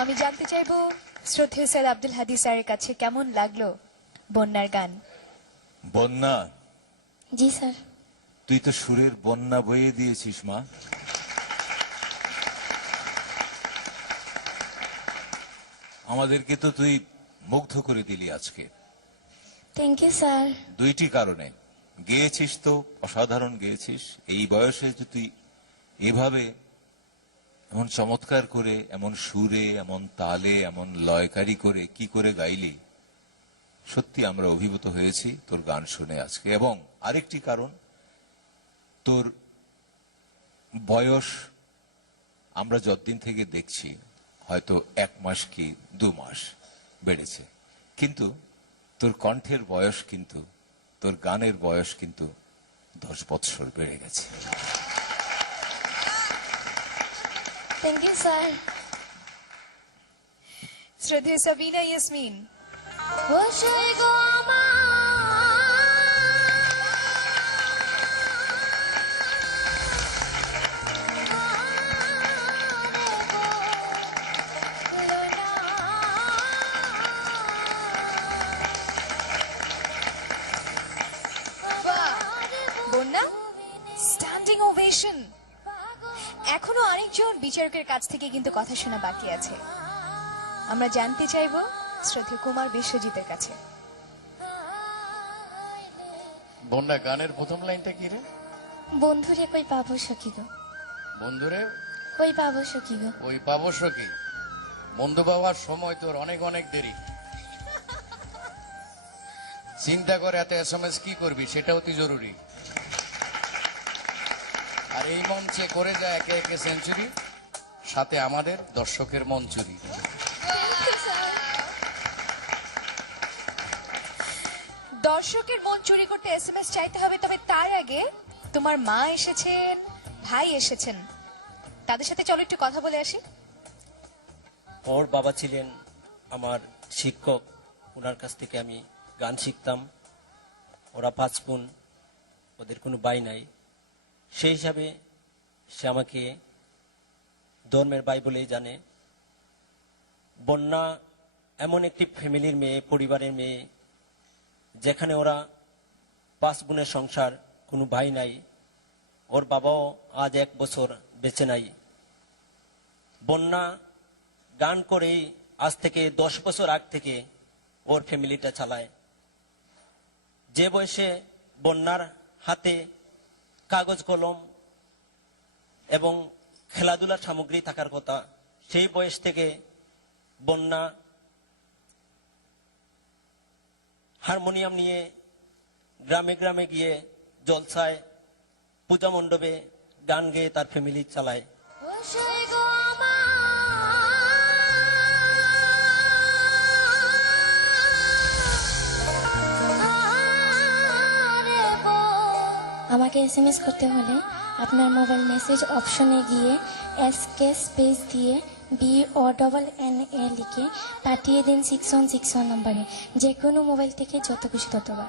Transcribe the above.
আমি জানতে চাইবো শ্রদ্ধেয় স্যার আব্দুল হাদি স্যারের কাছে কেমন লাগলো বন্যার গান। বন্যা, জি স্যার। তুই তো সুরের বন্যা বইয়ে দিয়েছিস মা। আমাদেরকে তো তুই মুগ্ধ করে দিলি আজকে। Thank you sir. দুইটি কারণে গেয়েছিস, তো অসাধারণ গেয়েছিস। এই বয়সে যে তুই এভাবে এমন চমৎকার করে, এমন সুরে, এমন তালে, এমন লয়কারি করে কি করে গাইলি, সত্যি আমরা অভিভূত হয়েছি তোর গান শুনে আজকে। এবং আরেকটি কারণ, তোর বয়স আমরা যতদিন থেকে দেখছি হয়তো 1 মাস কি 2 মাস বেড়েছে, কিন্তু তোর কণ্ঠের বয়স কিন্তু, তোর গানের বয়স কিন্তু 10 বৎসর বেড়ে গেছে। Thank you sir. শ্রদ্ধেয় সাবিনা ইয়াসমিন। বসই গো বন্যা, স্ট্যান্ডিং ওভেশন। এখনো আরেকজন বিচারকের কাছ থেকে কিন্তু কথা শোনা বাকি আছে। আমরা জানতে চাইবো শ্রদ্ধেয় কুমার বিশ্বজিতের কাছে। বন্যা, গানের প্রথম লাইনটা কি রে? বন্ধুরে কই পাবো সখী গো, বন্ধুরে কই পাবো সখী গো। ওই পাবো সখী। বন্ধু পাওয়ার সময় তোর অনেক অনেক দেরি। চিন্তা করে এত SMS কি করবি, সেটা অতি জরুরি। আর এই মঞ্চে করে যায় একে একে সেঞ্চুরি, সাথে আমাদের দর্শকের মন চুরি। দর্শকের মন চুরি করতে SMS চাইতে হবে, তবে তার আগে তোমার মা এসেছেন, ভাই এসেছেন, তাদের সাথে চলো একটু কথা বলে আসি। ওর বাবা ছিলেন আমার শিক্ষক, ওনার কাছ থেকে আমি গান শিখতাম। ওরা 5 বোন, ওদের কোনো ভাই নাই। সেই হিসাবে সে আমাকে ধর্মের ভাই বলেই জানে। বন্যা এমন একটি ফ্যামিলির মেয়ে, পরিবারের মেয়ে, যেখানে ওরা 5 বোনের সংসার, কোনো ভাই নাই। ওর বাবাও আজ 1 বছর বেঁচে নাই। বন্যা গান করেই আজ থেকে 10 বছর আগ থেকে ওর ফ্যামিলিটা চালায়। যে বয়সে বন্যার হাতে কাগজ কলম এবং খেলাধুলার সামগ্রী থাকার কথা, সেই বয়স থেকে বন্যা হারমোনিয়াম নিয়ে গ্রামে গ্রামে গিয়ে জলসায়, পূজা মণ্ডপে গান গেয়ে তার ফ্যামিলি চালায়। বসই গো আমাকে SMS করতে হলে আপনার মোবাইল মেসেজ অপশনে গিয়ে SK স্পেস দিয়ে BONNA লিখে পাঠিয়ে দিন 6161 নম্বরে। যে কোনো মোবাইল থেকে যত খুশি ততবার।